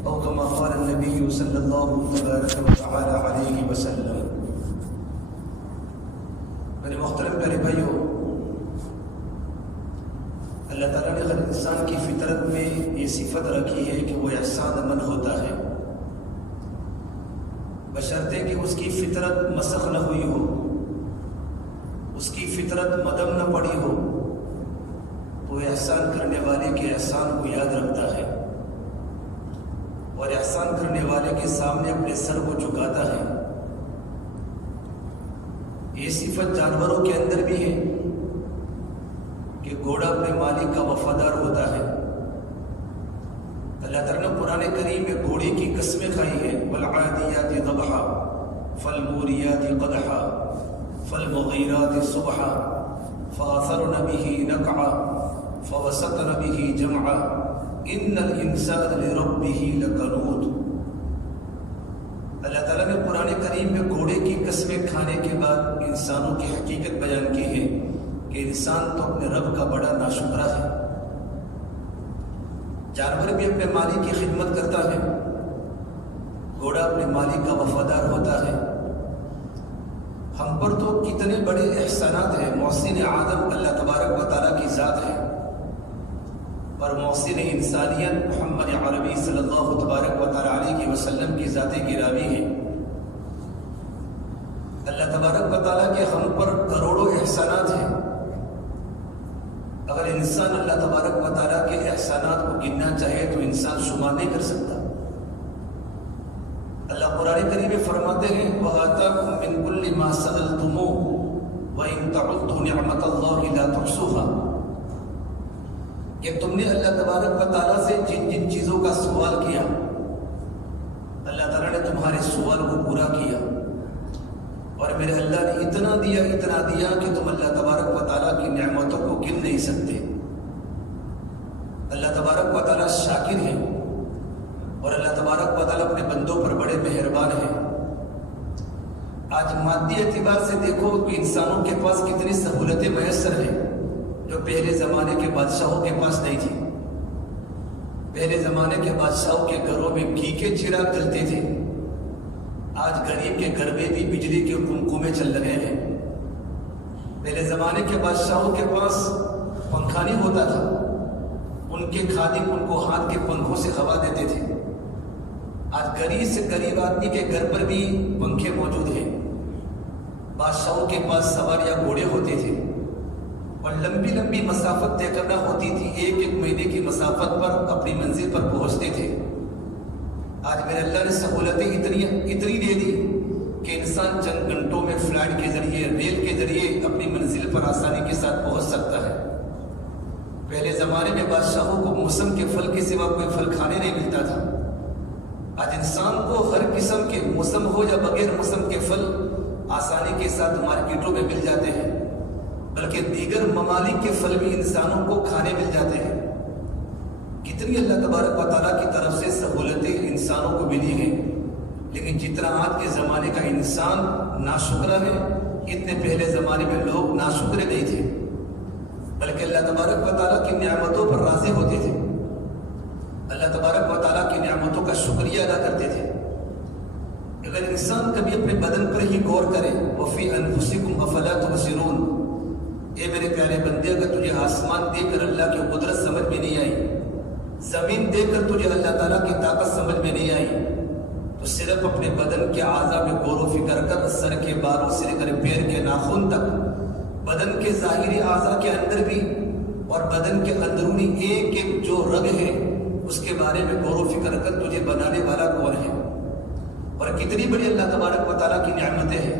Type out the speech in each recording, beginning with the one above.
او كما قال النبي صلی اللہ تعالی علیہ وسلم۔ میرے محترم پیارے بھائیوں، اللہ تعالیٰ نے ہر انسان کی فطرت میں یہ صفت رکھی ہے کہ وہ احسان مند ہوتا ہے، بشرطے کہ اس کی فطرت مسخ نہ ہوئی ہو، اس کی فطرت مدم نہ پڑی ہو، تو احسان کرنے والے کے احسان کو یاد رکھتا ہے اور احسان کرنے والے کے سامنے اپنے سر کو جھکاتا ہے۔ یہ صفت جانوروں کے اندر بھی ہے کہ گھوڑا اپنے مالک کا وفادار ہوتا ہے۔ اللہ تعالیٰ نے قرآن کریم میں گھوڑے کی قسمیں کھائی ہیں، والعادیات ضبحا فالموریات قدحا فالمغیرات صبحا فاثرن به نقعا فوسطن به جمعا ان الانسان لربه لکنود۔ اللہ تعالیٰ نے قرآن کریم میں گھوڑے کی قسمیں کھانے کے بعد انسانوں کی حقیقت بیان کی ہے کہ انسان تو اپنے رب کا بڑا ناشکرا ہے۔ جانور بھی اپنے مالک کی خدمت کرتا ہے، گھوڑا اپنے مالک کا وفادار ہوتا ہے۔ ہم پر تو کتنے بڑے احسانات ہیں۔ محسن آدم اللہ تبارک و تعالیٰ کی ذات ہے، اور محسن انسانیت محمد عربی صلی اللہ تبارک و تعالیٰ علیہ وسلم کی ذات گرامی ہے۔ اللہ تبارک و تعالیٰ کے ہم پر کروڑوں احسانات ہیں۔ اگر انسان اللہ تبارک و تعالیٰ کے احسانات کو گننا چاہے تو انسان شمار نہیں کر سکتا۔ اللہ قرآن کریم میں فرماتے ہیں وَآتَاكُم مِّن كُلِّ مَا سَأَلْتُمُوهُ وَإِن تَعُدُّوا نِعْمَتَ اللَّهِ لَا تُحْصُوهَا۔ کہ تم نے اللہ تبارک و تعالیٰ سے جن جن چیزوں کا سوال کیا، اللہ تعالیٰ نے تمہارے سوال کو پورا کیا، اور میرے اللہ نے اتنا دیا کہ تم اللہ تبارک و تعالیٰ کی نعمتوں کو گن نہیں سکتے۔ اللہ تبارک و تعالیٰ شاکر ہے، اور اللہ تبارک و تعالیٰ اپنے بندوں پر بڑے مہربان ہیں۔ آج مادی اعتبار سے دیکھو کہ انسانوں کے پاس کتنی سہولتیں میسر ہیں جو پہلے زمانے کے بادشاہوں کے پاس نہیں تھی۔ پہلے زمانے کے بادشاہوں کے گھروں میں گھی کے چراغ جلتے تھے، آج غریب کے گھر میں بھی بجلی کے کنکومے چل رہے ہیں۔ پہلے زمانے کے بادشاہوں کے پاس پنکھا نہیں ہوتا تھا، ان کے خادم ان کو ہاتھ کے پنکھوں سے ہوا دیتے تھے۔ آج غریب سے غریب آدمی کے گھر پر بھی پنکھے موجود ہیں۔ بادشاہوں کے پاس سوار یا گھوڑے ہوتے تھے، اور لمبی لمبی مسافت طے کرنا ہوتی تھی، ایک ایک مہینے کی مسافت پر اپنی منزل پر پہنچتے تھے۔ آج میرے اللہ نے سہولتیں اتنی دے دی کہ انسان چند گھنٹوں میں فلائٹ کے ذریعے، ریل کے ذریعے اپنی منزل پر آسانی کے ساتھ پہنچ سکتا ہے۔ پہلے زمانے میں بادشاہوں کو موسم کے پھل کے سوا کوئی پھل کھانے نہیں ملتا تھا۔ آج انسان کو ہر قسم کے موسم ہو یا بغیر موسم کے پھل آسانی کے ساتھ مارکیٹوں میں مل جاتے ہیں، بلکہ دیگر ممالک کے پھل بھی انسانوں کو کھانے مل جاتے ہیں۔ کتنی اللہ تبارک و تعالیٰ کی طرف سے سہولتیں انسانوں کو ملی ہیں، لیکن جتنا آج کے زمانے کا انسان ناشکرا ہے، اتنے پہلے زمانے میں لوگ ناشکرے نہیں تھے، بلکہ اللہ تبارک و تعالیٰ کی نعمتوں پر راضی ہوتے تھے، اللہ تبارک و تعالیٰ کی نعمتوں کا شکریہ ادا کرتے تھے۔ اگر انسان کبھی اپنے بدن پر ہی غور کرے، وَفِي أَنفُسِكُمْ أَفَلَا تُبْصِرُونَ، اے میرے پیارے بندے، اگر تجھے آسمان دیکھ کر اللہ کی قدرت سمجھ میں نہیں آئی، زمین دیکھ کر تجھے اللہ تعالیٰ کی طاقت سمجھ میں نہیں آئی، تو صرف اپنے بدن کے اعضاء میں غور و فکر کر، سر کے بالوں سے لے کر پیر کے ناخن تک، بدن کے ظاہری اعضاء کے اندر بھی اور بدن کے اندرونی ایک ایک جو رگ ہے اس کے بارے میں غور و فکر کر تجھے بنانے والا کون ہے، اور کتنی بڑی اللہ تبارک و تعالیٰ کی نعمتیں ہیں۔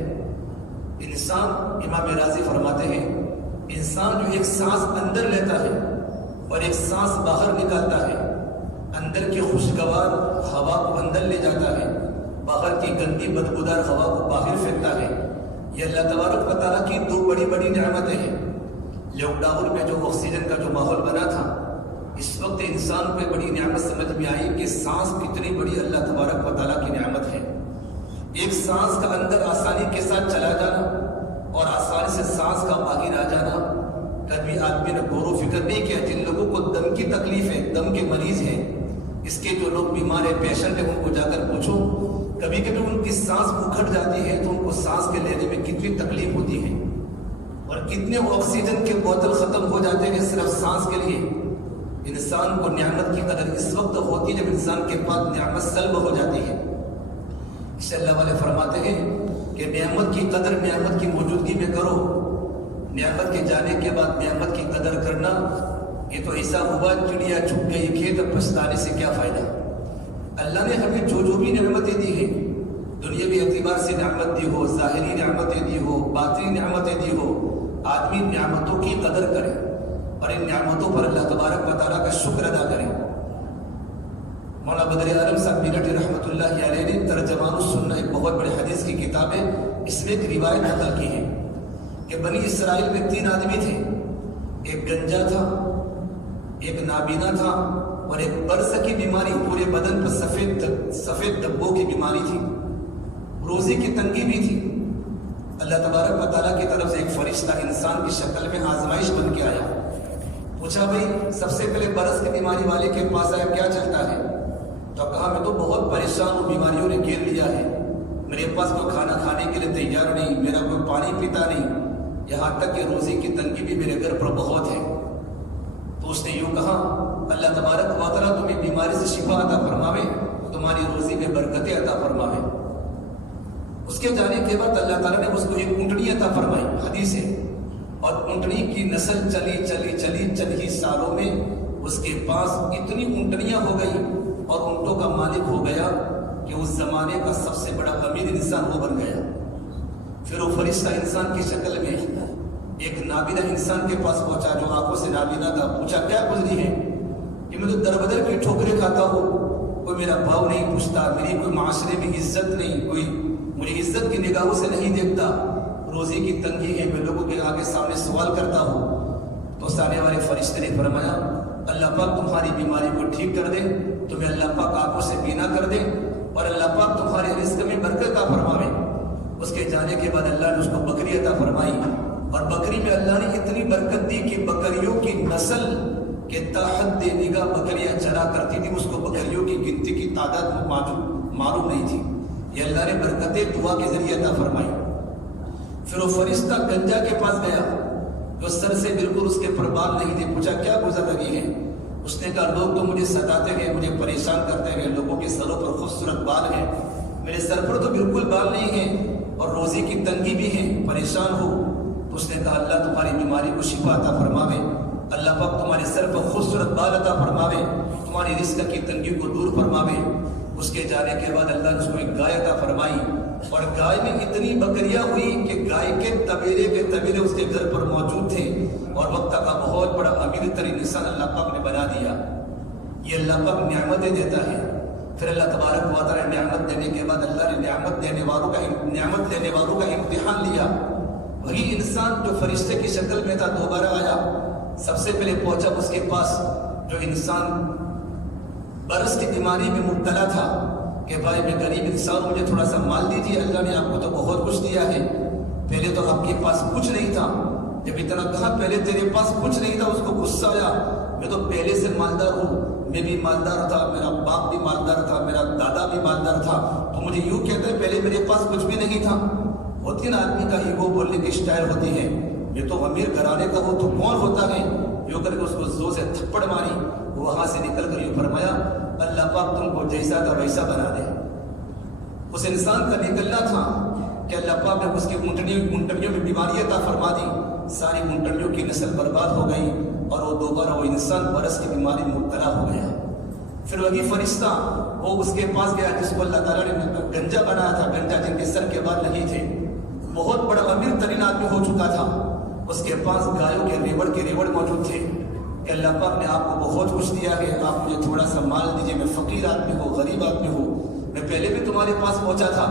انسان، امام راضی فرماتے ہیں، انسان جو ایک سانس اندر لیتا ہے اور ایک سانس باہر نکالتا ہے، اندر کی خوشگوار ہوا کو اندر لے جاتا ہے، باہر کی گندی بدبودار ہوا کو باہر پھینکتا ہے، یہ اللہ تبارک و تعالیٰ کی دو بڑی بڑی نعمتیں ہیں۔ لاک ڈاؤن میں جو آکسیجن کا جو ماحول بنا تھا، اس وقت انسان کو بڑی نعمت سمجھ میں آئی کہ سانس کتنی بڑی اللہ تبارک و تعالیٰ کی نعمت ہے۔ ایک سانس کا اندر آسانی کے ساتھ چلا جانا اور آسانی سے سانس کا باہر آ جانا، کبھی آدمی نے غور و فکر نہیں کیا۔ جن لوگوں کو دم کی تکلیف ہے، دم کے مریض ہیں، اس کے جو لوگ بیمار ہیں، پیشنٹ ہیں، ان کو جا کر پوچھو، کبھی کبھی ان کی سانس اکھڑ جاتی ہے تو ان کو سانس کے لینے میں کتنی تکلیف ہوتی ہے، اور کتنے آکسیجن کے بوتل ختم ہو جاتے ہیں صرف سانس کے لیے۔ انسان کو نعمت کی قدر اس وقت ہوتی ہے جب انسان کے پاس نعمت سلب ہو جاتی ہے۔ اس سے اللہ والے فرماتے ہیں کہ نعمت کی قدر نعمت کی موجودگی میں کرو، نعمت کے جانے کے بعد نعمت کی قدر کرنا یہ تو ایسا ہوا چڑیا چھپ گئی کھیت، اب پچھتانے سے کیا فائدہ۔ اللہ نے ہمیں جو بھی نعمتیں دی ہیں، دنیاوی اعتبار سے نعمت دی ہو، ظاہری نعمتیں دی ہو، باطنی نعمتیں دی ہو، آدمی نعمتوں کی قدر کرے اور ان نعمتوں پر اللہ تبارک و تعالیٰ کا شکر ادا کرے۔ مولانا بدر عالم صاحب میرٹھی رحمۃ اللہ علیہ نے ترجمان السنہ ایک بہت بڑے حدیث کی کتاب ہے، اس میں ایک روایت نقل کی ہے کہ بنی اسرائیل میں 3 آدمی تھے، ایک گنجا تھا، ایک نابینا تھا اور ایک برس کی بیماری، پورے بدن پر سفید دبوں کی بیماری تھی، روزی کی تنگی بھی تھی۔ اللہ تبارک و تعالیٰ کی طرف سے ایک فرشتہ انسان کی شکل میں آزمائش بن کے آیا، پوچھا بھائی سب سے پہلے برس کی بیماری والے کے پاس آیا، کیا چلتا ہے؟ تو کہا میں تو بہت پریشان ہوں، بیماریوں نے گھیر لیا ہے، میرے پاس کوئی کھانا کھانے کے لیے تیار نہیں، میرا کوئی پانی پیتا نہیں، یہاں تک کہ روزی کی تنگی بھی میرے گھر پر بہت ہے۔ تو اس نے یوں کہا اللہ تبارک و تعالیٰ تمہیں بیماری سے شفا عطا فرماوے، تمہاری روزی میں برکتیں عطا فرماوے۔ اس کے جانے کے بعد اللہ تعالیٰ نے اس کو ایک اونٹنی عطا فرمائی، حدیث ہے، اور اونٹنی کی نسل چلی چند ہی سالوں میں اس کے پاس اتنی اونٹنیاں ہو گئی اور اونٹوں کا مالک ہو گیا کہ اس زمانے کا سب سے بڑا امیر انسان وہ بن گیا۔ پھر وہ فرشتہ انسان کی شکل میں ایک نابینا انسان کے پاس پہنچا جو آنکھوں سے نابینا تھا، پوچھا کیا گزری ہے؟ کہ میں تو در بدر کی ٹھوکریں کھاتا ہوں، کوئی میرا بھاؤ نہیں پوچھتا، میری کوئی معاشرے میں عزت نہیں، کوئی مجھے عزت کی نگاہوں سے نہیں دیکھتا، روزی کی تنگی ہے، میں لوگوں کے آگے سامنے سوال کرتا ہوں۔ تو سانے والے فرشتے نے فرمایا اللہ پاک تمہاری بیماری کو ٹھیک کر دے، تمہیں اللہ پاک آنکھوں سے بینا کر دے اور اللہ پاک تمہارے رزق میں برکت عطا فرماوے۔ اس کے جانے کے بعد اللہ نے اس کو بکری عطا فرمائی، اور بکری میں اللہ نے اتنی برکت دی کہ بکریوں کی نسل کے تحت نگاہ بکریاں چلا کرتی تھی، اس کو بکریوں کی گنتی کی تعداد معلوم نہیں تھی، یہ اللہ نے برکتیں دعا کے ذریعے عطا فرمائی۔ پھر وہ فرشتہ گنجا کے پاس گیا جو سر سے بالکل اس کے پر بال نہیں تھے، پوچھا کیا گزر رہی ہے؟ اس نے کہا لوگ تو مجھے ستاتے ہیں، مجھے پریشان کرتے ہیں، لوگوں کے سروں پر خوبصورت بال ہیں، میرے سر پر تو بالکل بال نہیں ہیں اور روزی کی تنگی بھی ہے، پریشان ہو۔ تو اس نے کہا اللہ تمہاری بیماری کو شفا عطا فرماوے، اللہ پاک تمہارے سر پر خوبصورت بال عطا فرماوے، تمہاری رزق کی تنگی کو دور فرماوے۔ اس کے جانے کے بعد اللہ نے اس کو ایک گائے عطا فرمائی، اور گائے میں اتنی بکریاں ہوئی کہ گائے کے طویلے اس کے گھر پر موجود تھے، اور وقت کا بہت بڑا امیر ترین انسان اللہ پاک نے بنا دیا۔ یہ اللہ پاک نعمتیں دیتا ہے۔ پھر اللہ تبارک و تعالیٰ نعمت دینے کے بعد اللہ نے نعمت لینے والوں کا امتحان لیا۔ وہی انسان جو فرشتے کی شکل میں تھا دوبارہ آیا، سب سے پہلے پہنچا اس کے پاس جو انسان برس کی بیماری میں مبتلا تھا کہ بھائی میں غریب انسان ہوں، مجھے تھوڑا سا مال دیجیے، اللہ نے آپ کو تو بہت کچھ دیا ہے، پہلے تو آپ کے پاس کچھ نہیں تھا۔ جب اتنا کہا پہلے تیرے پاس کچھ نہیں تھا، اس کو غصہ آیا، میں تو پہلے سے مالدار ہوں، میں بھی مالدار تھا، میرا باپ بھی مالدار تھا، میرا دادا بھی مالدار تھا، تو مجھے یوں کہتا ہے پہلے میرے پاس کچھ بھی نہیں تھا۔ ہوتی نا آدمی کا ایگو بولنے کی اسٹائل ہوتی ہے، یہ تو امیر گھرانے کا ہو تو کون ہوتا ہے، یوں کر کے اس کو زور سے تھپڑ ماری، وہاں سے نکل کر یوں فرمایا اللہ پاک تم کو جیسا تھا ویسا بنا دے۔ اس انسان کا نکلنا تھا کہ اللہ پاک نے اس کی اونٹنیوں میں بیماری عطا فرما دی، ساری اونٹنیوں کی نسل برباد ہو گئی اور وہ دوبارہ وہ انسان برس کی بیماری میں مبتلا ہو گیا۔ پھر وہی فرشتہ وہ اس کے پاس گیا جس کو اللہ تعالیٰ نے گنجا بنایا تھا، گنجا جن کے سر کے بال نہیں تھے، بہت بڑا امیر ترین آدمی ہو چکا تھا، اس کے پاس گایوں کے ریوڑ موجود تھے کہ اللہ پاک نے آپ کو بہت کچھ دیا ہے، آپ مجھے تھوڑا سا مال دیجیے، میں فقیر آدمی ہوں، غریب آدمی ہوں، میں پہلے بھی تمہارے پاس پہنچا تھا۔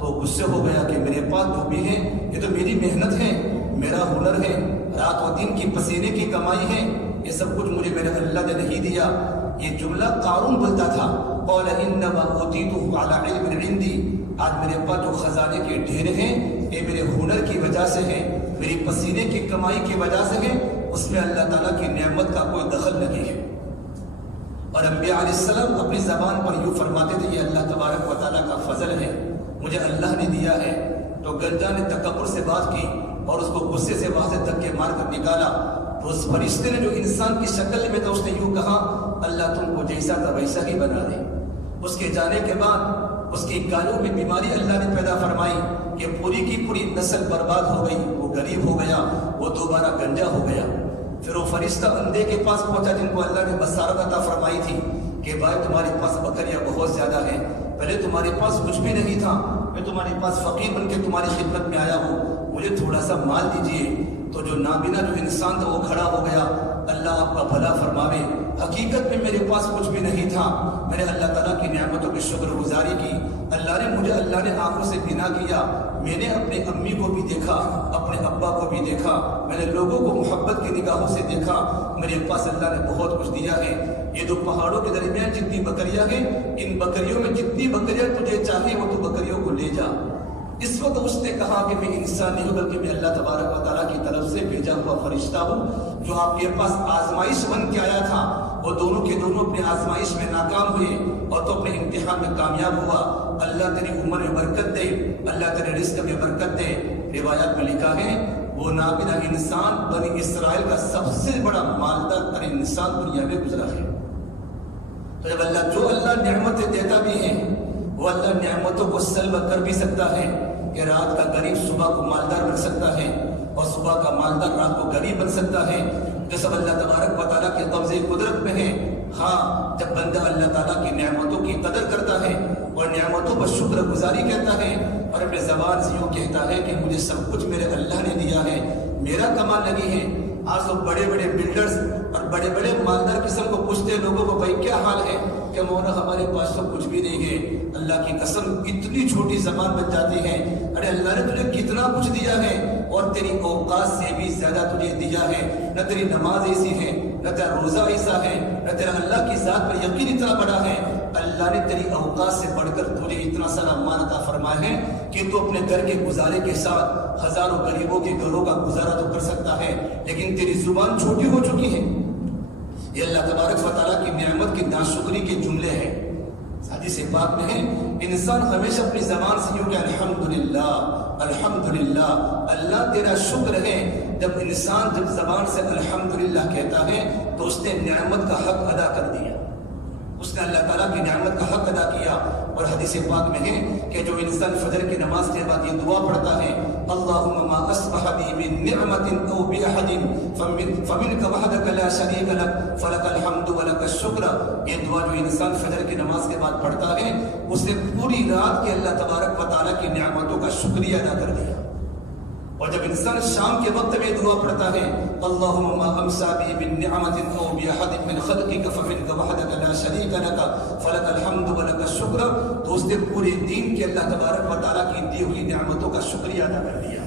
تو غصے ہو گیا کہ میرے پاس جو بھی ہے یہ تو میری محنت ہے، میرا ہنر ہے، رات و دن کی پسینے کی کمائی ہے، یہ سب کچھ مجھے میرے اللہ نے نہیں دیا۔ یہ جملہ قارون بولتا تھا، قال انما اوتیتہ علی علم عندی، آج میرے پاس جو خزانے کے ڈھیر ہیں یہ میرے ہنر کی وجہ سے ہے، میری پسینے کی کمائی کی وجہ سے ہے، اس میں اللہ تعالیٰ کی نعمت کا کوئی دخل نہیں ہے۔ اور انبیاء علیہ السلام اپنی زبان پر یوں فرماتے تھے یہ اللہ تبارک و تعالیٰ کا فضل ہے، مجھے اللہ نے دیا ہے۔ تو گنجا نے تکبر سے بات کی اور اس کو غصے سے وہاں سے دھکے مار کر نکالا۔ تو اس فرشتے نے جو انسان کی شکل میں تھا اس نے یوں کہا اللہ تم کو جیسا تھا ویسا ہی بنا دے۔ اس کے جانے کے بعد اس کی گالوں میں بیماری اللہ نے پیدا فرمائی کہ پوری کی پوری نسل برباد ہو گئی، وہ غریب ہو گیا، وہ دوبارہ گنجا ہو گیا۔ پھر وہ فرشتہ اندھے کے پاس پہنچا جن کو اللہ نے بصارت عطا فرمائی تھی کہ بھائی تمہارے پاس بکریاں بہت زیادہ ہیں، پہلے تمہارے پاس کچھ بھی نہیں تھا، میں تمہارے پاس فقیر بن کے تمہاری خدمت میں آیا ہوں، مجھے تھوڑا سا مال دیجیے۔ تو جو نابینا جو انسان تھا وہ کھڑا ہو گیا، اللہ آپ کا بھلا فرماوے، حقیقت میں میرے پاس کچھ بھی نہیں تھا، میں نے اللہ تعالیٰ کی نعمتوں کی شکر گزاری کی، اللہ نے آنکھوں سے بنا کیا، میں نے اپنے امی کو بھی دیکھا، اپنے ابا کو بھی دیکھا، میں نے لوگوں کو محبت کی نگاہوں سے دیکھا، میرے پاس اللہ نے بہت کچھ دیا ہے۔ یہ دو پہاڑوں کے درمیان جتنی بکریاں ہیں، ان بکریوں میں جتنی بکریاں تجھے چاہیے وہ تو بکریوں کو لے جا۔ اس وقت اس نے کہا کہ میں انسان نہیں ہوں بلکہ میں اللہ تبارک و تعالیٰ کی طرف سے بھیجا ہوا فرشتہ ہوں، جو آپ کے پاس آزمائش بن کے آیا تھا، وہ دونوں کے دونوں اپنے آزمائش میں ناکام ہوئے اور تو اپنے امتحان میں کامیاب ہوا۔ اللہ تیری عمر میں برکت دے، اللہ تیرے رزق میں برکت دے۔ روایات میں لکھا ہے وہ نابینا انسان بنی اسرائیل کا سب سے بڑا مالدار ترین انسان دنیا میں گزرا ہے۔ تو جب اللہ نعمتیں دیتا بھی ہے، وہ اللہ نعمتوں کو سلب کر بھی سکتا ہے کہ رات کا غریب صبح کو مالدار بن سکتا ہے اور صبح کا مالدار رات کو غریب بن سکتا ہے۔ جو سب اللہ تبارک و تعالیٰ کے قبضے قدرت میں ہے۔ ہاں، جب بندہ اللہ تعالیٰ کی نعمتوں کی قدر کرتا ہے اور نعمتوں پر شکر گزاری کہتا ہے اور اپنے زبان سے یوں کہتا ہے کہ مجھے سب کچھ میرے اللہ نے دیا ہے، میرا کمال نہیں ہے۔ آج تو بڑے بڑے بلڈرز اور بڑے بڑے مالدار قسم کو پوچھتے ہیں لوگوں کو بھائی کیا حال ہے، کہ مولا ہمارے پاس تو کچھ بھی نہیں ہے۔ اللہ کی قسم اتنی چھوٹی زبان بن جاتی ہے، ارے اللہ نے تجھے کتنا کچھ دیا ہے اور تیری اوقات سے بھی زیادہ تجھے دیا ہے، نہ تیری نماز ایسی ہے، نہ تیرا روزہ ایسا ہے، نہ تیرا اللہ کی ذات پر یقین اتنا بڑا ہے۔ اللہ نے تیری اوقات سے بڑھ کر تجھے اتنا سارا مان عطا فرمایا ہے کہ تو اپنے گھر کے گزارے کے ساتھ ہزاروں غریبوں کے گھروں کا گزارا تو کر سکتا ہے، لیکن تیری زبان چھوٹی ہو چکی ہے۔ یہ اللہ تبارک و تعالیٰ کی نعمت کی ناشکری کے جملے ہیں۔ حدیث پاک میں ہے انسان ہمیشہ اپنی زبان سے یوں کہ الحمدللہ الحمدللہ، اللہ تیرا شکر ہے۔ جب انسان جب زبان سے الحمدللہ کہتا ہے تو اس نے نعمت کا حق ادا کر دیا، اس نے اللہ تعالیٰ کی نعمت کا حق ادا کیا۔ اور حدیث پاک میں ہے کہ جو انسان فجر کی نماز کے بعد یہ دعا پڑھتا ہے اللہم ما اصبح بی من نعمت او باحد فمنک وحدک لا شریک لک فلک الحمد ولک الشکر، یہ دعا جو انسان فجر کی نماز کے بعد پڑھتا ہے اسے پوری رات کے اللہ تبارک و تعالیٰ کی نعمتوں کا شکریہ ادا کر دیا۔ اور جب انسان شام کے وقت میں دعا پڑھتا ہے اللہم ما امسا بی من نعمت او باحد من خلقک فمنک وحدک لا شریک لک فلک الحمد ولک الشکر، تو اس نے پورے دین کے اللہ تبارک و تعالیٰ کی دی ہوئی نعمتوں کا شکریہ ادا کر دیا۔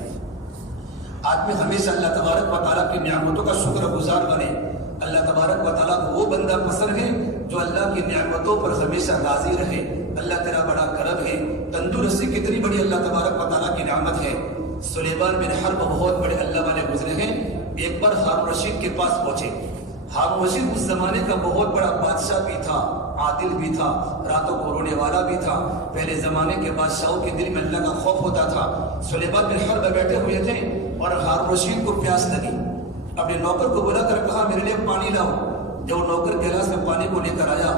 آدمی ہمیشہ اللہ تبارک و تعالیٰ کی نعمتوں کا شکر گزار بنے۔ اللہ تبارک و تعالیٰ کو وہ بندہ پسند ہے جو اللہ کی نعمتوں پر ہمیشہ راضی رہے۔ اللہ تیرا بڑا کرم ہے، تندرستی کتنی بڑی اللہ تبارک و تعالیٰ کی نعمت ہے۔ سلیمان بن حرب بہت بڑے اللہ والے گزرے ہیں، ایک بار ہارون رشید کے پاس پہنچے۔ ہارون رشید اس زمانے کا بہت بڑا بادشاہ بھی تھا، عادل بھی تھا، راتوں کو رونے والا بھی تھا۔ پہلے زمانے کے بادشاہوں کے دل میں اللہ کا خوف ہوتا تھا۔ سلیمان بن حرب بیٹھے ہوئے تھے اور ہارون رشید کو پیاس لگی، اپنے نوکر کو بلا کر کہا میرے لیے پانی لاؤ۔ جب نوکر گلاس میں پانی کو لے کر آیا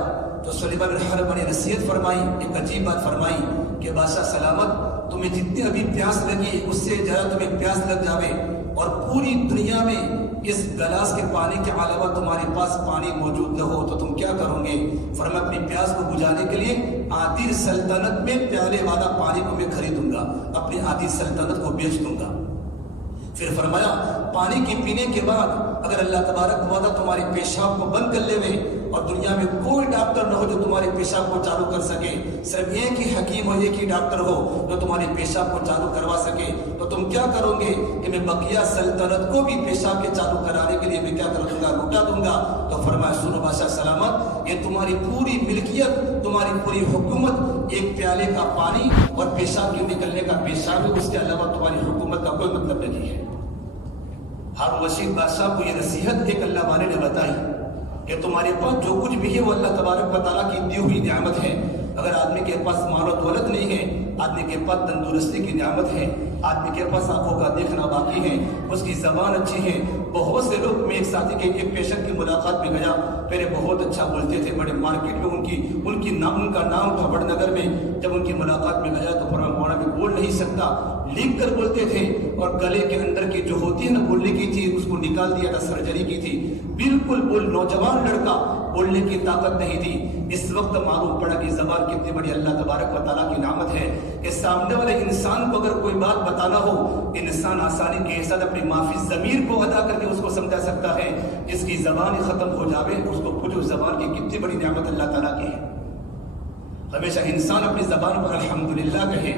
تو سلیمان بن حرب نے نصیحت فرمائی، ایک عجیب بات فرمائی کہ بادشاہ سلامت، تمہیں جتنی ابھی پیاس لگی اس سے زیادہ تمہیں پیاس لگ جاوے اور پوری دنیا میں اس گلاس کے پانی کے علاوہ تمہارے پاس پانی موجود نہ ہو تو تم کیا کرو گے؟ فرمایا اپنی پیاس کو بجھانے کے لیے آدھی سلطنت میں پیالے والا پانی کو میں خریدوں گا، اپنی آدھی سلطنت کو بیچ دوں گا۔ پھر فرمایا پانی کی پینے کے بعد اگر اللہ تبارک و تعالیٰ تمہارے پیشاب کو بند کر لے اور دنیا میں کوئی ڈاکٹر نہ ہو جو تمہارے پیشاب کو چالو کر سکے، صرف ایک ہی حکیم ہو، ایک ہی ڈاکٹر ہو جو تمہارے پیشاب کو چالو کروا سکے، تو تم کیا کرو گے کہ میں بقیہ سلطنت کو بھی پیشاب کے چالو کرانے کے لیے میں کیا کروں گا؟ لوٹا دوں گا۔ تو فرمایا سنو بادشاہ سلامت، یہ تمہاری پوری ملکیت، تمہاری پوری حکومت ایک پیالے کا پانی اور پیشاب کے نکلنے کا پیشاب ہے، اس کے علاوہ تمہاری حکومت کا کوئی مطلب نہیں ہے۔ ہارون رشید بادشاہ کو یہ نصیحت ایک اللہ والے نے بتائی کہ تمہارے پاس جو کچھ بھی ہے وہ اللہ تبارک و تعالیٰ کی دی ہوئی نعمت ہے. اگر آدمی کے پاس مال و دولت نہیں ہے، آدمی کے پاس تندرستی کی نعمت ہے، آدمی کے پاس آنکھوں کا دیکھنا باقی ہے، اس کی زبان اچھی ہے. بہت سے لوگ، میں ایک ساتھی کے ایک پیشنٹ کی ملاقات میں گیا، پہلے بہت اچھا بولتے تھے، بڑے مارکیٹ میں ان کا نام تھا بڑ نگر میں. جب ان کی ملاقات میں گیا تو فرمایا میں بول نہیں سکتا، لکھ کر بولتے تھے، اور گلے کے اندر کی جو ہوتی ہے نا بولنے کی چیز، اس کو نکال دیا تھا، سرجری کی تھی. بالکل نوجوان لڑکا، بولنے کی طاقت نہیں تھی. اس وقت معلوم پڑا کہ زبان کتنی بڑی اللہ تبارک و تعالیٰ کی نعمت ہے کہ سامنے والے انسان کو اگر کوئی بات بتانا ہو، انسان آسانی کے ساتھ اپنی معافی ضمیر کو ادا کر کے اس کو سمجھا سکتا ہے. جس کی زبان ختم ہو جاوے، اس کو پوچھو زبان کی کتنی بڑی نعمت اللہ تعالیٰ کی ہے. ہمیشہ انسان اپنی زبان پر الحمدللہ کہے.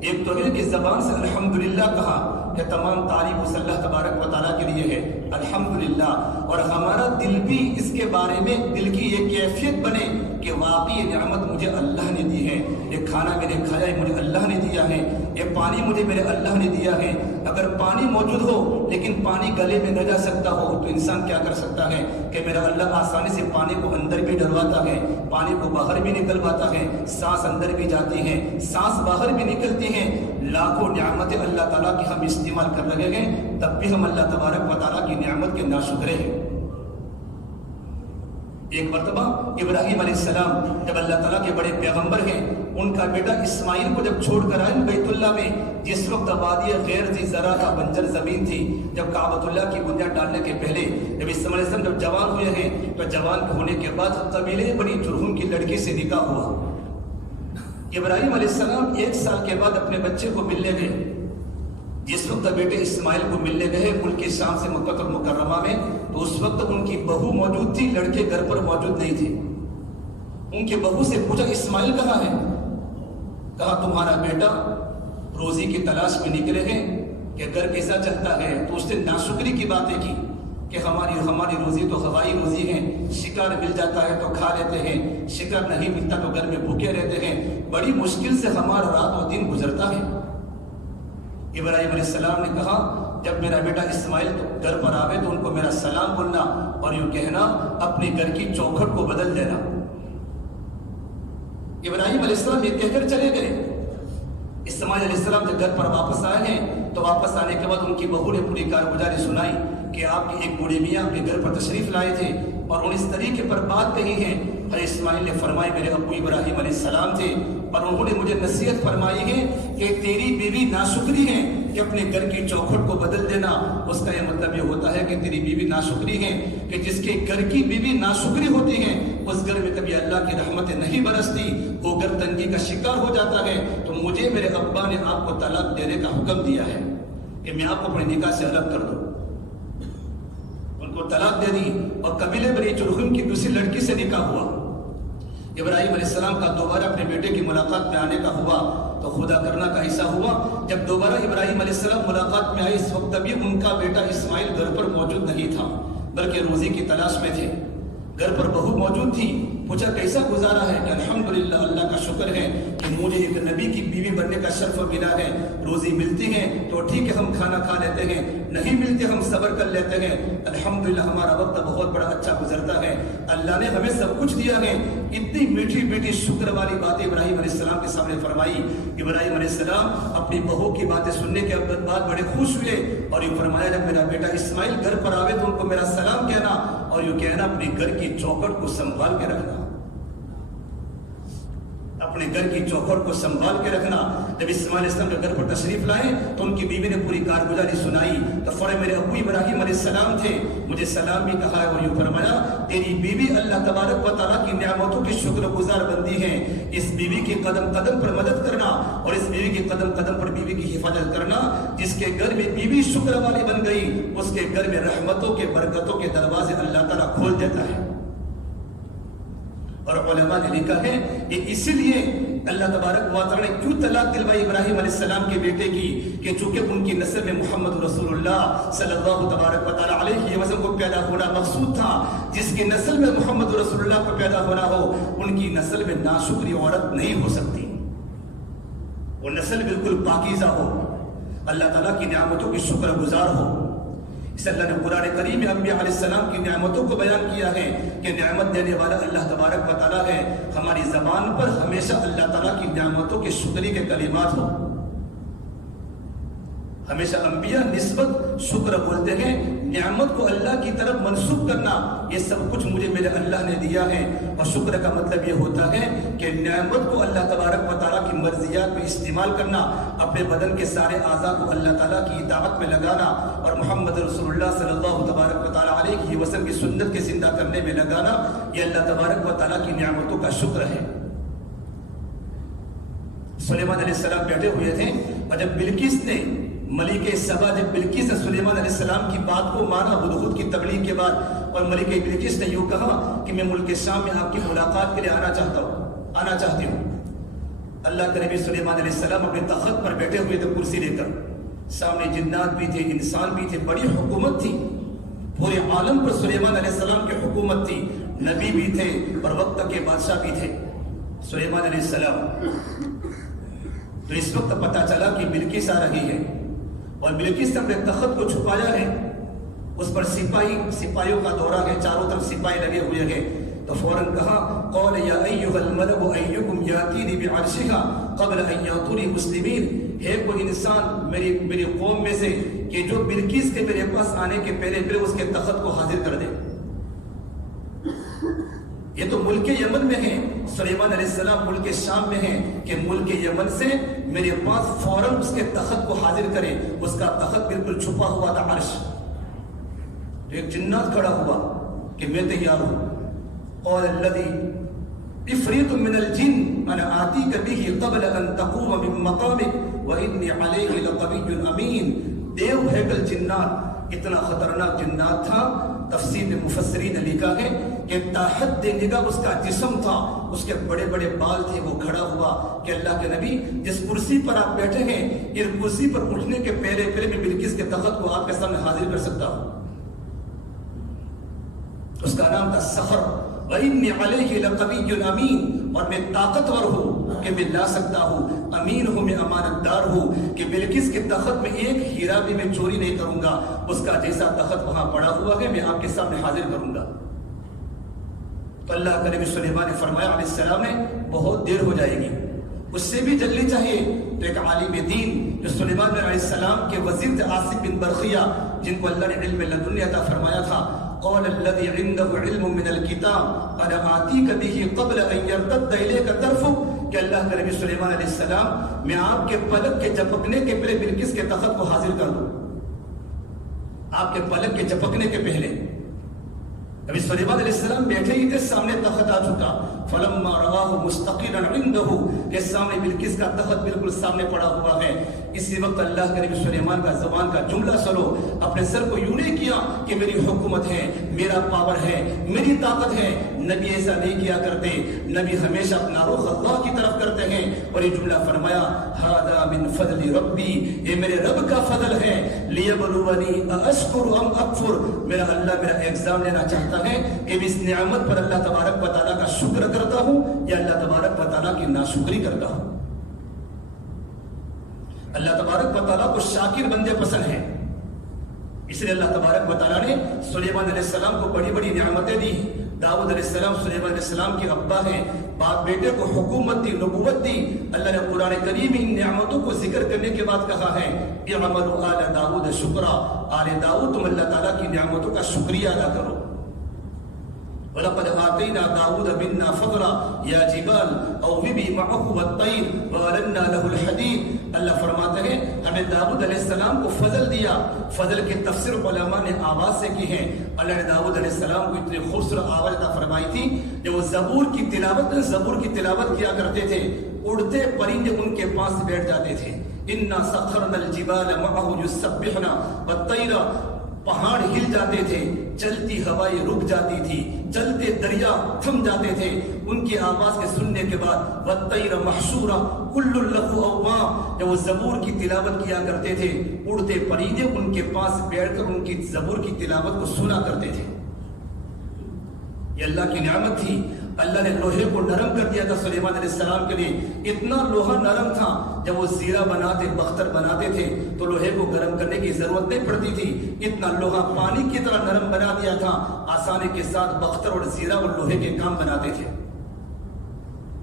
ایک تو ہے کہ زبان سے الحمدللہ کہا کہ تمام تعریف اس اللہ تبارک و تعالیٰ کے لیے ہے، الحمدللہ. اور ہمارا دل بھی اس کے بارے میں، دل کی یہ کیفیت بنے کہ واقعی یہ نعمت مجھے اللہ نے دی ہے. یہ کھانا میں نے کھایا ہے مجھے اللہ نے دیا ہے، یہ پانی مجھے میرے اللہ نے دیا ہے. اگر پانی موجود ہو لیکن پانی گلے میں نہ جا سکتا ہو تو انسان کیا کر سکتا ہے کہ میرا اللہ آسانی سے پانی کو اندر بھی ڈلواتا ہے، پانی کو باہر بھی نکلواتا ہے، سانس اندر بھی جاتی ہے، سانس باہر بھی نکلتی ہے. لاکھوں نعمتیں اللہ تعالیٰ کی ہم استعمال کر رہے ہیں، تب بھی ہم اللہ تبارک و تعالیٰ کی نعمت کے ناشکرے ہیں. ایک مرتبہ ابراہیم علیہ السلام جب اللہ تعالیٰ کے بڑے پیغمبر ہیں، ان کا بیٹا اسماعیل کو جب چھوڑ کر آئے بیت اللہ میں، جس وقت آبادی غیر ذی زرع کا بنجر زمین تھی، جب کعبۃ اللہ کی بنیاد ڈالنے کے پہلے جب اسماعیل علیہ السلام جب جوان ہوئے ہیں تو جوان ہونے کے بعد قبیلے بنی جرہم کی لڑکی سے نکاح ہوا. ابراہیم علیہ السلام 1 سال کے بعد اپنے بچے کو ملنے گئے. جس وقت بیٹے اسماعیل کو ملنے گئے ملک شام سے مکہ المکرمہ میں، تو اس وقت ان کی بہو موجود تھی، لڑکے گھر پر موجود نہیں تھے. ان کی بہو سے پوچھا اسماعیل کہاں ہے؟ کہا تمہارا بیٹا روزی کی تلاش میں نکلے ہیں کہ گھر کیسا چلتا ہے. تو اس نے ناشکری کی باتیں کی کہ ہماری روزی تو ہوائی روزی ہے، شکار مل جاتا ہے تو کھا لیتے ہیں، شکار نہیں ملتا تو گھر میں بھوکے رہتے ہیں، بڑی مشکل سے ہمارا رات و دن گزرتا ہے. ابراہیم علیہ السلام نے کہا جب میرا بیٹا اسماعیل گھر پر آوے تو ان کو میرا سلام بولنا اور یوں کہنا اپنے گھر کی چوکھٹ کو بدل دینا. ابراہیم علیہ السلام یہ کہہ کر چلے گئے. اسماعیل علیہ السلام جب گھر پر واپس آئے ہیں تو واپس آنے کے بعد ان کی بہو نے پوری کارگزاری سنائی کہ آپ کی ایک بوڑھی میاں اپنے گھر پر تشریف لائے تھے اور ان اس طریقے پر بات کہی ہے. حضرت اسماعیل نے فرمائی میرے ابو ابراہیم علیہ السلام تھے اور انہوں نے مجھے نصیحت فرمائی ہے کہ تیری بیوی ناشکری ہے کہ اپنے گھر کی چوکھٹ کو بدل دینا. اس کا یہ مطلب یہ ہوتا ہے کہ تیری بیوی ناشکری ہے کہ جس کے گھر کی بیوی ناشکری ہوتی ہے اس گھر میں کبھی اللہ کی رحمتیں نہیں برستی، وہ گھر تنگی کا شکار ہو جاتا ہے. تو مجھے میرے ابا نے آپ کو طلاق دینے کا حکم دیا ہے کہ میں آپ کو اپنے نکاح سے الگ کر دوں. ان کو طلاق دے دی اور قبیلے بنی جرہم کی دوسری لڑکی سے نکاح ہوا. ابراہیم علیہ السلام کا دوبارہ اپنے بیٹے کی ملاقات میں آنے کا ہوا تو خدا کرنا کا ایسا ہوا جب دوبارہ ابراہیم علیہ السلام ملاقات میں آئے اس وقت بھی ان کا بیٹا اسماعیل گھر پر موجود نہیں تھا بلکہ روزی کی تلاش میں تھے. گھر پر بہو موجود تھی. پوچھا کیسا گزارا ہے کہ الحمدللہ اللہ کا شکر ہے کہ مجھے ایک نبی کی بیوی بننے کا شرف ملا ہے. روزی ملتی ہے تو ٹھیک ہے ہم کھانا کھا لیتے ہیں، نہیں ملتی ہم صبر کر لیتے ہیں. الحمدللہ ہمارا وقت بہت بڑا اچھا گزرتا ہے. اللہ نے ہمیں سب کچھ دیا ہے. اتنی میٹھی میٹھی شکر والی باتیں ابراہیم علیہ السلام کے سامنے فرمائی. ابراہیم علیہ السلام اپنی بہو کی باتیں سننے کے بعد بڑے خوش ہوئے اور یہ فرمایا جب میرا بیٹا اسماعیل گھر پر آوے تو ان کو میرا سلام کہنا اور یوں کہنا اپنے گھر کی چوکھٹ کو سنبھال کے رکھنا. اپنے گھر کی چوکھٹ کو سنبھال کے رکھنا. جب اسماعیل علیہ السلام جب گھر پر تشریف لائے تو ان کی بیوی نے پوری کارگزاری سنائی تو فرمایا میرے ابو ابراہیم علیہ السلام تھے، مجھے سلام بھی کہا ہے اور یوں فرمایا تیری بیوی اللہ تبارک و تعالیٰ کی نعمتوں کی شکر گزار بندی ہے. اس بیوی کی قدم قدم پر مدد کرنا اور اس بیوی کی قدم قدم پر بیوی کی حفاظت کرنا. جس کے گھر میں بیوی شکر والی بن گئی اس کے گھر میں رحمتوں کے برکتوں کے دروازے اللہ تعالیٰ کھول دیتا ہے. اور علماء نے لکھا ہے کہ اسی لیے اللہ تبارک و تعالیٰ نے کیوں طلاق دلوائی ابراہیم علیہ السلام کے بیٹے کی کہ چونکہ ان کی نسل میں محمد رسول اللہ صلی اللہ تبارک و تعالیٰ علیہ وسلم کو پیدا ہونا مقصود تھا. جس کی نسل میں محمد رسول اللہ کو پیدا ہونا ہو ان کی نسل میں ناشکری عورت نہیں ہو سکتی. وہ نسل بالکل پاکیزہ ہو، اللہ تعالیٰ کی نعمتوں کی شکر گزار ہو. اس اللہ نے قرآن کریم میں انبیاء علیہ السلام کی نعمتوں کو بیان کیا ہے کہ نعمت دینے والا اللہ تبارک و تعالیٰ ہے. ہماری زبان پر ہمیشہ اللہ تعالیٰ کی نعمتوں کے شکری کے کلمات ہو. ہمیشہ انبیاء نسبت شکر بولتے ہیں. نعمت کو اللہ کی طرف منسوب کرنا، یہ سب کچھ مجھے میرے اللہ نے دیا ہے. اور شکر کا مطلب یہ ہوتا ہے کہ نعمت کو اللہ تبارک و تعالیٰ کی مرضیات میں استعمال کرنا، اپنے بدن کے سارے اعضاء کو اللہ تعالیٰ کی اطاعت میں لگانا اور محمد رسول اللہ صلی اللہ تبارک و تعالیٰ علیہ وسلم کی سنت کے زندہ کرنے میں لگانا، یہ اللہ تبارک و تعالیٰ کی نعمتوں کا شکر ہے. سلیمان علیہ السلام بیٹھے ہوئے تھے اور جب بلقیس نے ملک سبا، جب بلقیس نے سلیمان علیہ السلام کی بات کو مانا ہدہد کی تبلیغ کے بعد، اور ملک بلقیس نے یوں کہا کہ میں ملک شام میں آپ کی ملاقات کے لیے آنا چاہتی ہوں. اللہ کے نبی سلیمان علیہ السلام اپنے تخت پر بیٹھے ہوئے تھے کرسی لے کر. سامنے جنات بھی تھے، انسان بھی تھے، بڑی حکومت تھی. پورے عالم پر سلیمان علیہ السلام کی حکومت تھی. نبی بھی تھے اور وقت کے بادشاہ بھی تھے سلیمان علیہ السلام. تو اس وقت پتہ چلا کہ بلقیس آ رہی ہے اور بلقیس نے اپنے تخت کو چھپایا ہے. اس پر سپاہیوں کا دورہ ہے، چاروں طرف سپاہی لگے ہوئے ہیں. تو فوراً کہا قال یا ایھا الملأ ایکم یاتینی بعرشھا قبل ان یاتونی مسلمین. ہے کوئی انسان میری قوم میں سے کہ جو بلقیس کے میرے پاس آنے کے پہلے اس کے تخت کو حاضر کر دے. یہ تو ملک یمن میں ہے، سلیمان علیہ السلام ملک شام میں ہیں کہ ملک یمن سے میرے پاس فوراً اس کے تخت کو حاضر کرے. اس کا تخت بالکل چھپا ہوا تھا عرش. تو ایک جنات کھڑا ہوا کہ میں تیار ہوں. قال الذی عفریت من الجن انا آتیک به قبل ان تقوم من مقامک وانی علیہ لقوی امین. دیو ہیکل جنات اتنا خطرناک جنات تھا. تفسیر میں مفسرین نے لکھا ہے کہ تاحد نگاہ اس کا جسم تھا، اس کے بڑے بڑے بال تھے. وہ کھڑا ہوا کہ اللہ کے نبی جس کرسی پر آپ بیٹھے ہیں، اس کرسی پر اٹھنے کے پہلے میں بلقیس کے تخت کو آپ کے سامنے حاضر کر سکتا ہوں. اس کا نام تھا صخر. وَإِنِّي عَلَيْهِ لَقَوِيٌّ أَمِينٌ. اور میں طاقتور ہوں کہ میں لا سکتا ہوں، امین ہوں، میں امانت دار ہوں کہ بلقیس کے تخت میں ایک ہیرا بھی میں چوری نہیں کروں گا. اس کا جیسا تخت وہاں پڑا ہوا ہے میں آپ کے سامنے حاضر کروں گا. تو اللہ کے نبی سلیمان نے فرمایا علیہ السلام نے بہت دیر ہو جائے گی، اس سے بھی جلدی چاہیے. تو ایک عالم دین جو سلیمان علیہ السلام کے وزیر تھے آصف بن برخیہ، جن کو اللہ نے علم لدنی عطا فرمایا تھا. قال الذي عنده علم من الكتاب انا آتيك به قبل ان يرتد اليك طرفك. کہ اللہ کے نبی سلیمان علیہ السلام میں آپ کے پلک کے جھپکنے کے پہلے بلقیس کے تخت کو حاضر کر دوں. آپ کے پلک کے جھپکنے کے پہلے ابھی سلیمان علیہ السلام بیٹھے ہی تھے، سامنے تخت آ چکا. فلما رآہ مستقرا عنده کہ سامنے بلقیس کا تخت بالکل سامنے پڑا ہوا ہے. اسی وقت اللہ کے نبی سلیمان کا زبان کا جملہ سنو. اپنے سر کو یوں نہیں کیا کہ میری حکومت ہے، میرا پاور ہے، میری طاقت ہے. نبی ایسا نہیں کیا کرتے. نبی ہمیشہ اپنا رخ اللہ کی طرف کرتے ہیں اور یہ جملہ فرمایا ھذا من فضل ربی، یہ میرے رب کا فضل ہے. لیبلونی ااشکر ام اکفر. میرا اللہ میرا ایگزام لینا چاہتا ہے کہ میں اس نعمت پر اللہ تبارک و تعالیٰ کا شکر کرتا ہوں یا اللہ تبارک و تعالیٰ کی ناشکری کرتا ہوں. اللہ تبارک و تعالیٰ کو شاکر بندے پسند ہیں. اس لیے اللہ تبارک و تعالیٰ نے سلیمان علیہ السلام کو بڑی بڑی نعمتیں دی. داؤد علیہ السلام سلیمان علیہ السلام کے ابا ہیں. باپ بیٹے کو حکومت دی، نبوت دی. اللہ نے قرآن کریم ان نعمتوں کو ذکر کرنے کے بعد کہا ہے اعملوا آل داؤد شکرا. آل داؤد تم اللہ تعالیٰ کی نعمتوں کا شکریہ ادا کرو. وَلَقَدْ آتَيْنَا دَاوُودَ مِنَّا فَضْلًا يَا جِبَالُ أَوِّبِي مَعَهُ وَالطَّيْرَ وَأَلَنَّا لَهُ الْحَدِيدَ. اللہ فرماتے ہیں ہمیں داؤد علیہ السلام کو فضل دیا. فضل کی تفسیر علماء نے آواز سے کی ہے. اللہ نے داؤد علیہ السلام کو اتنی خوبصورت آواز عطا فرمائی تھی جب وہ زبور کی تلاوت کیا کرتے تھے، اڑتے پرندے ان کے پاس بیٹھ جاتے تھے. إِنَّا سَخَّرْنَا الْجِبَالَ مَعَهُ يُسَبِّحْنَا وَالطَّيْرَ. پہاڑ ہل جاتے تھے، چلتی ہوائیں رک جاتی تھی، چلتے دریا تھم جاتے تھے ان کی آواز کے سننے کے بعد. وَالطَّيْرَ مَحْشُورًا كُلٌّ لَهُ أَوَّابٌ. جب وہ زبور کی تلاوت کیا کرتے تھے، اڑتے پرندے ان کے پاس بیٹھ کر ان کی زبور کی تلاوت کو سنا کرتے تھے. یہ اللہ کی نعمت تھی. اللہ نے لوہے کو نرم کر دیا تھا سلیمان علیہ السلام کے لیے. اتنا لوہا نرم تھا جب وہ زیرہ بناتے بختر بناتے تھے تو لوہے کو گرم کرنے کی ضرورت نہیں پڑتی تھی. اتنا لوہا پانی کی طرح نرم بنا دیا تھا. آسانی کے ساتھ بختر اور زیرہ اور لوہے کے کام بناتے تھے.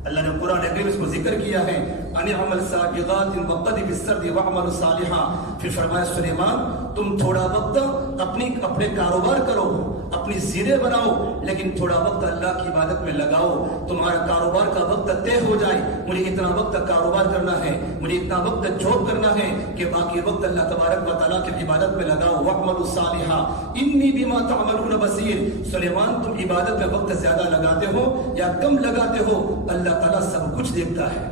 اللہ نے قرآن کریم اس کو ذکر کیا ہے ان عمل سابغات وقد بالسرد واعمل صالحا. پھر فرمایا سلیمان تم تھوڑا وقت اپنے کاروبار کرو, اپنی زیرے بناؤ, لیکن تھوڑا وقت اللہ کی عبادت میں لگاؤ. تمہارا کاروبار کا وقت طے ہو جائے, مجھے اتنا وقت کاروبار کرنا ہے, مجھے اتنا وقت جاب کرنا ہے کہ باقی وقت اللہ تبارک و تعالیٰ کی عبادت میں لگاؤ. واعملوا صالحا انی بما تعملون بصیر. سلیمان تم عبادت میں وقت زیادہ لگاتے ہو یا کم لگاتے ہو, اللہ تعالیٰ سب کچھ دیکھتا ہے.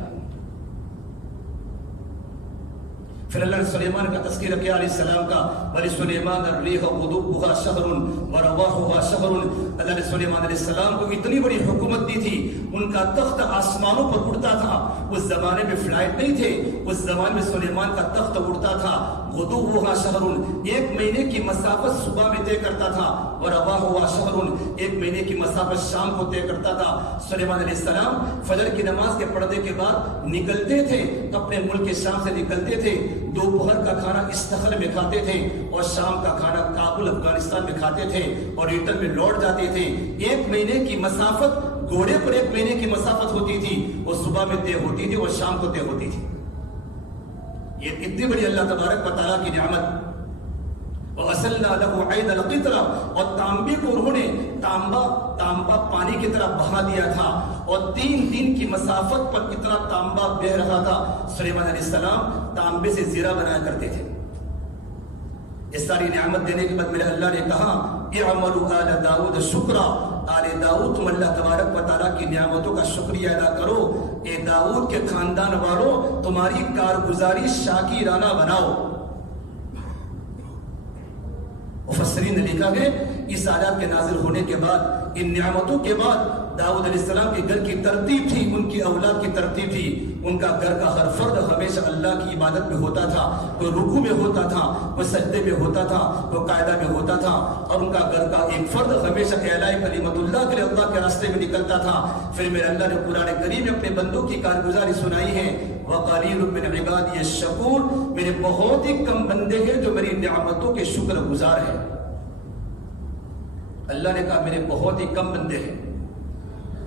پھر اللہ نے سلیمان کا تذکرہ کیا علیہ السلام کا, وَلِسُلَيْمَانَ الرِّيحُ غُدُوُّهَا شَهْرٌ وَرَوَاحُهَا شَهْرٌ. اللہ نے سلیمان علیہ السلام کو اتنی بڑی حکومت دی تھی, ان کا تخت آسمانوں پر اڑتا تھا. اس زمانے میں فلائٹ نہیں تھے, اس زمانے میں سلیمان کا تخت اڑتا تھا. غُدُوُّهَا شَهْرٌ ایک مہینے کی مسافت صبح میں طے کرتا تھا. وَرَوَاحُهَا شَهْرٌ ایک مہینے کی مسافت شام کو طے کرتا تھا. سلیمان علیہ السلام فجر کی نماز کے پڑھنے کے بعد نکلتے تھے, اپنے ملک کے شام سے نکلتے تھے. دوپہر کا کھانا استخر میں کھاتے تھے اور شام کا کھانا کابل افغانستان میں کھاتے تھے اور ریٹرن میں لوٹ جاتے تھے. ایک مہینے کی مسافت گھوڑے پر ایک مہینے کی مسافت ہوتی تھی, وہ صبح میں طے ہوتی تھی اور شام کو طے ہوتی تھی. یہ اتنی بڑی اللہ تبارک و تعالیٰ کی نعمت. وَأَسَلْنَا لَهُ عَيْنَ الْقِطْرَةِ اور تانبے کو انہوں نے تانبا پانی کی طرح بہا دیا تھا اور 3 دن کی مسافت پر اتنا تانبا بہ رہا تھا. سلیمان علیہ السلام تانبے سے زیرہ بنایا کرتے تھے. اس ساری نعمت دینے کے بعد میرے اللہ نے کہا اعملوا آل داؤد شکرا. آل داؤد تم اللہ تبارک و تعالیٰ کی نعمتوں کا شکریہ ادا کرو. اے داؤد کے خاندان والوں تمہاری کارگزاری شاکرانہ بناؤ. مفسرین نے لکھا ہے اس آیات کے نازل ہونے کے بعد, ان نعمتوں کے بعد داؤد علیہ السلام کے گھر کی ترتیب تھی, ان کی اولاد کی ترتیب تھی. ان کا گھر کا ہر فرد ہمیشہ اللہ کی عبادت میں ہوتا تھا, کوئی رکوع میں ہوتا تھا, کوئی سجدے میں ہوتا تھا, کوئی قاعدہ میں ہوتا تھا. اور ان کا گھر کا ایک فرد ہمیشہ اعلاء کلمت اللہ کے لیے اللہ کے راستے میں نکلتا تھا. پھر میرے اللہ نے قرآن کریم میں اپنے بندوں کی کارگزاری سنائی ہے. وَقَلِيلٌ مِّنْ عِبَادِيَ الشَّكُورُ میرے بہت ہی کم بندے ہیں جو میری نعمتوں کے شکر گزار ہیں. اللہ نے کہا میرے بہت ہی کم بندے ہیں.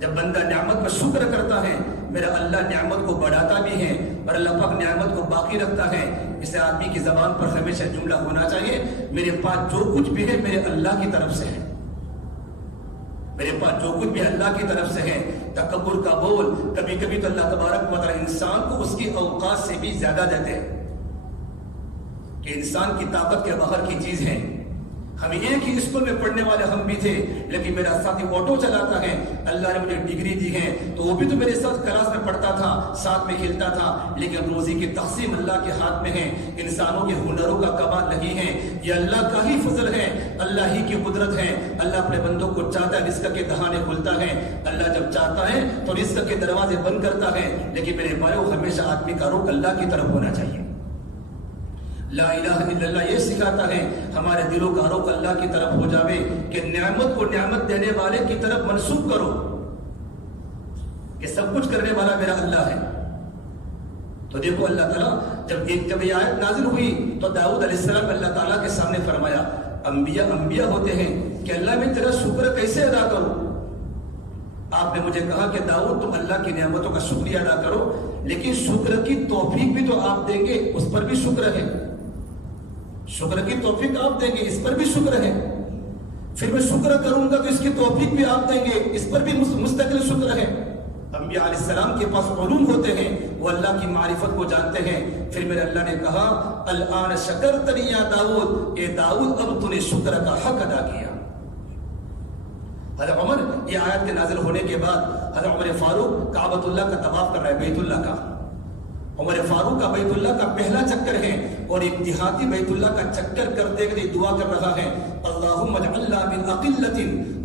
جب بندہ نعمت پر شکر کرتا ہے میرا اللہ نعمت کو بڑھاتا بھی ہے اور اللہ پاک نعمت کو باقی رکھتا ہے. اسے آدمی کی زبان پر ہمیشہ جملہ ہونا چاہیے, میرے پاس جو کچھ بھی ہے میرے اللہ کی طرف سے ہے. میرے پاس جو کچھ بھی اللہ کی طرف سے ہے. تکبر کا بول کبھی کبھی تو اللہ تبارک و تعالی انسان کو اس کی اوقات سے بھی زیادہ دیتے ہیں کہ انسان کی طاقت کے باہر کی چیز ہے. ہم ایک ہی اسکول میں پڑھنے والے ہم بھی تھے, لیکن میرا ساتھی آٹو چلاتا ہے, اللہ نے مجھے ڈگری دی ہے تو وہ بھی تو میرے ساتھ کلاس میں پڑھتا تھا, ساتھ میں کھیلتا تھا, لیکن روزی کی تقسیم اللہ کے ہاتھ میں ہے. انسانوں کے ہنروں کا کمال نہیں ہے, یہ اللہ کا ہی فضل ہے, اللہ ہی کی قدرت ہے. اللہ اپنے بندوں کو چاہتا ہے رزق کے دہانے کھلتا ہے, اللہ جب چاہتا ہے تو رزق کے دروازے بند کرتا ہے. لیکن میرے بھائیو ہمیشہ آدمی کا رخ اللہ کی طرف ہونا چاہیے. لا الہ الا اللہ یہ سکھاتا ہے ہمارے دلوں کا رخ اللہ کی طرف ہو جاوے کہ نعمت کو نعمت دینے والے کی طرف منسوب کرو کہ سب کچھ کرنے والا میرا اللہ ہے. تو دیکھو اللہ تعالیٰ جب یہ آیت نازل ہوئی تو داؤد علیہ السلام اللہ تعالیٰ کے سامنے فرمایا انبیاء ہوتے ہیں کہ اللہ میں تیرا شکر کیسے ادا کروں. آپ نے مجھے کہا کہ داؤد تم اللہ کی نعمتوں کا شکریہ ادا کرو, لیکن شکر کی توفیق بھی تو آپ دیں گے, اس پر بھی شکر ہے. شکر کی توفیق آپ دیں گے, اس پر بھی شکر ہے. پھر میں شکر کروں گا تو اس کی توفیق بھی آپ دیں گے, اس پر بھی مستقل شکر ہے. انبیاء علیہ السلام کے پاس علوم ہوتے ہیں, وہ اللہ کی معرفت کو جانتے ہیں. پھر میرے اللہ نے کہا الآن شکرتنی یا داؤد, اے داؤد اب تو نے شکر کا حق ادا کیا. حضرت عمر یہ آیت کے نازل ہونے کے بعد حضرت عمر فاروق کعبۃ اللہ کا طواف کر رہا ہے, بیت اللہ کا. عمر فاروق کا بیت اللہ کا پہلا چکر ہے اور ایک دیہاتی بیت اللہ کا چکر کرتے ہوئے دعا کر رہا ہے اللہم اجعلنا من اقلۃ,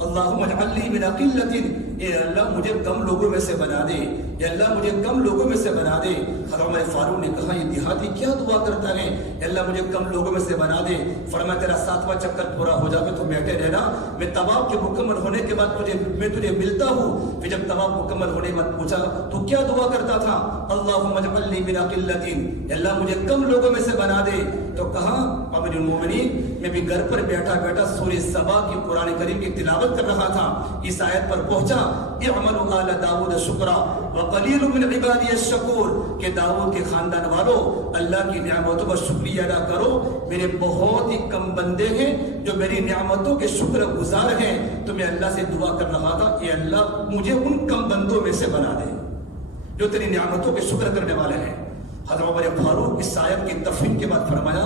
اللہم اجعلنی من اقلۃ, اے اللہ مجھے کم لوگوں میں سے بنا دے, یا اللہ مجھے کم لوگوں میں سے بنا دے۔ حضرت عمر فاروق نے کہا یہ دیہاتی کیا دعا کرتا ہے، اللہ مجھے کم لوگوں میں سے بنا دے۔ فرمایا تیرا 7واں چکر پورا ہو جائے تو بیٹھے رہنا، میں طواف کے مکمل ہونے کے بعد میں تجھے ملتا ہوں۔ پھر جب طواف مکمل ہونے کے بعد پوچھا تو کیا دعا کرتا تھا؟ اللہم اجعلنی من قلۃ، اللہ مجھے کم لوگوں میں سے بنا دے۔ تو کہا امیر المومنین میں بھی گھر پر بیٹھا بیٹھا سورہ سبا کی قرآن کریم کی تلاوت کر رہا تھا، اس آیت پر پہنچا اعملوا آل داؤد شکرا وقلیل من عبادی الشکور، کہ داؤد کے خاندان والوں اللہ کی نعمتوں کا شکریہ ادا کرو، میرے بہت ہی کم بندے ہیں جو میری نعمتوں کے شکر گزار ہیں۔ تو میں اللہ سے دعا کر رہا تھا اے اللہ مجھے ان کم بندوں میں سے بنا دے جو تیری نعمتوں کے شکر کرنے والے ہیں۔ حضرت عمر فاروق اس آیت کی تفہیم کے بعد فرمایا،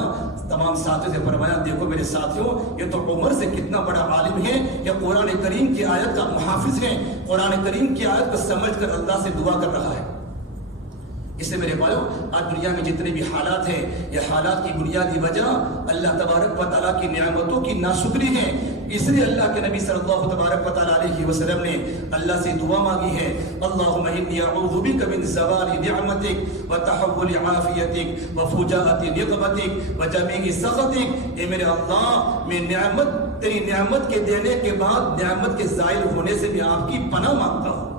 تمام ساتھیوں سے فرمایا دیکھو میرے ساتھیوں یہ تو عمر سے کتنا بڑا عالم ہے، یہ قرآن کریم کی آیت کا محافظ ہے، قرآن کریم کی آیت کو سمجھ کر اللہ سے دعا کر رہا ہے۔ اس سے میرے بھائیوں آج دنیا میں جتنے بھی حالات ہیں یہ حالات کی بنیادی وجہ اللہ تبارک و تعالیٰ کی نعمتوں کی ناشکری ہے۔ اس لیے اللہ کے نبی صلی اللہ تبارک و تعالیٰ علیہ وسلم نے اللہ سے دعا مانگی ہے، اللہم انی اعوذ بک من زوال نعمتک وتحول عافیتک وفجاءۃ نقمتک وجمیع سخطک۔ اے میرے اللہ میں تیری نعمت کے دینے کے بعد نعمت کے زائل ہونے سے میں آپ کی پناہ مانگتا ہوں۔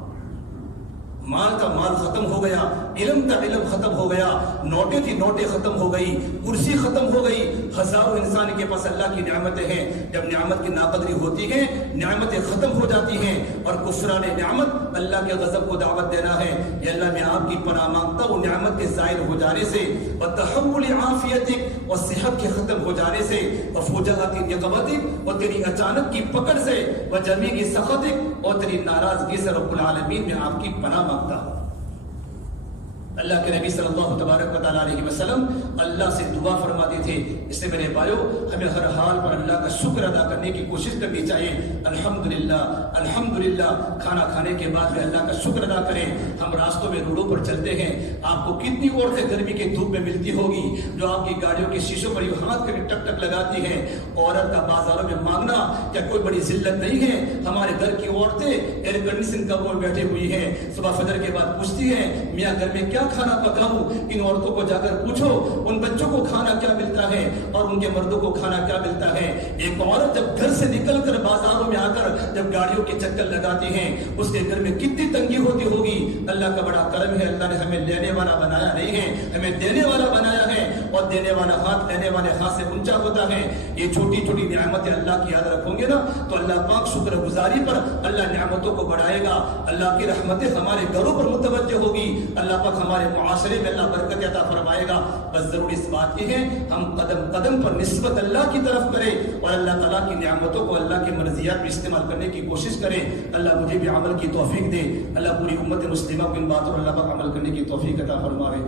مال کا مال ختم ہو گیا، علم کا علم ختم ہو گیا، نوٹیں تھی نوٹیں ختم ہو گئی، کرسی ختم ہو گئی، ہزاروں انسان کے پاس اللہ کی نعمتیں ہیں، جب نعمت کی ناقدری ہوتی ہے نعمتیں ختم ہو جاتی ہیں اور کفران نعمت اللہ کے غضب کو دعوت دینا ہے۔ یا اللہ میں آپ کی پناہ مانگتا ہوں نعمت کے زائل ہو جانے سے، وتحول عافیتک اور صحت کے ختم ہو جانے سے، وفجاءۃ نقمتک اور تیری اچانک کی پکڑ سے، وجمیع سخطک اور تیری ناراضگی سے رب العالمین میں آپ کی پناہ مانگتا ہوں۔ اللہ کے نبی صلی اللہ تبارک و تعالیٰ علیہ وسلم اللہ سے دعا فرماتے تھے۔ اس سے میرے بھائیوں ہمیں ہر حال پر اللہ کا شکر ادا کرنے کی کوشش کرنی چاہیے۔ الحمدللہ الحمدللہ، کھانا کھانے کے بعد میں اللہ کا شکر ادا کریں۔ ہم راستوں میں روڈوں پر چلتے ہیں، آپ کو کتنی عورتیں گرمی کے دھوپ میں ملتی ہوگی جو آپ کی گاڑیوں کے شیشوں پر یوں ہاتھ کر کے ٹک ٹک لگاتی ہیں۔ عورت کا بازاروں میں مانگنا کیا کوئی بڑی ذلت نہیں ہے؟ ہمارے گھر کی عورتیں ایئر کنڈیشن کمروں میں بیٹھی ہوئی ہیں، صبح فجر کے بعد پوچھتی ہیں میاں گھر میں کیا کھانا پکاؤں؟ ان عورتوں کو جا کر پوچھو ان بچوں کو کھانا کیا ملتا ہے اور ان کے مردوں کو کھانا کیا ملتا ہے۔ ایک عورت جب گھر سے نکل کر بازاروں میں آ کر جب گاڑیوں کے چکر لگاتی ہیں اس کے گھر میں کتنی تنگی ہوتی ہوگی۔ اللہ کا بڑا کرم ہے، اللہ نے ہمیں لینے والا بنایا نہیں ہے، ہمیں دینے والا بنایا ہے، اور دینے والا ہاتھ لینے والے ہاتھ سے اونچا ہوتا ہے۔ یہ چھوٹی چھوٹی نعمتیں اللہ کی یاد رکھوں گے نا تو اللہ پاک شکر گزاری پر اللہ نعمتوں کو بڑھائے گا، اللہ کی رحمتیں ہمارے گھروں پر متوجہ ہوگی، اللہ پاک ہمارے معاشرے میں اللہ برکت عطا فرمائے گا۔ بس ضرور اس بات کی ہے ہم قدم قدم پر نسبت اللہ کی طرف کریں اور اللہ تعالیٰ کی نعمتوں کو اللہ کی مرضیات میں استعمال کرنے کی کوشش کریں۔ اللہ مجھے بھی عمل کی توفیق دے، اللہ پوری امت مسلمہ کو ان باتوں پر اللہ پاک عمل کرنے کی توفیق عطا فرمائے۔